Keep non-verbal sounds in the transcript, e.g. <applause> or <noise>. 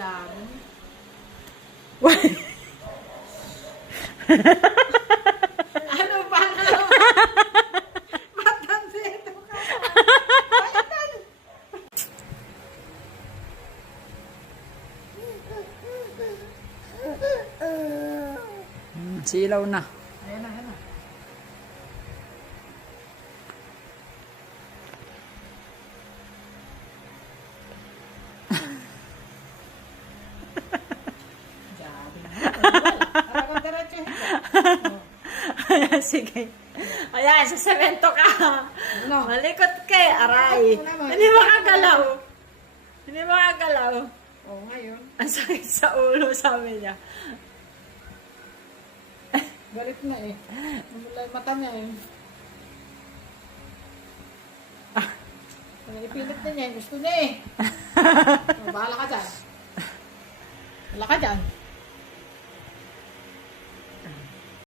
Diyan. ano ba na? Matansito ka. Hmm, silaw na. Ayan na, ayan na. Diyan. Para kang diretso. Ayan, <laughs> sige. Ayan, sa semento ka. Ano? Malikot kay aray. Ano naman? Hindi makagalaw. Hindi makagalaw. Oh, ngayon. Ang sakit sa ulo, sabi niya. Galit na eh. Yung mata niya eh. Kaya ipilit na niya. Gusto niya eh. <laughs> Oh, bahala ka dyan. Wala ka dyan.